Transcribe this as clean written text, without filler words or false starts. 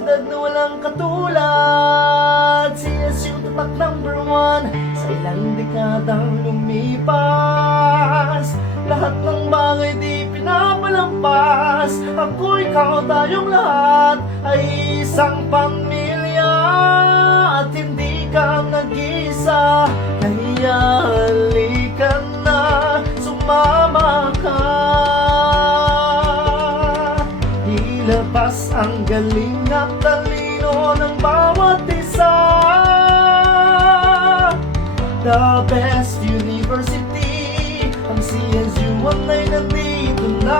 Universidad na walang katulad, CSU tatak #1 sa ilang dekadang lumipas. Lahat ng bagay di pinapalampas. Ako, ikaw, tayong lahat ay isang pamilya. At hindi ka nag-isa. Kaya halika na, sumama ka. Ilabas ang galing at talino ng bawat isa. The best university, ang CSU ay nandito na.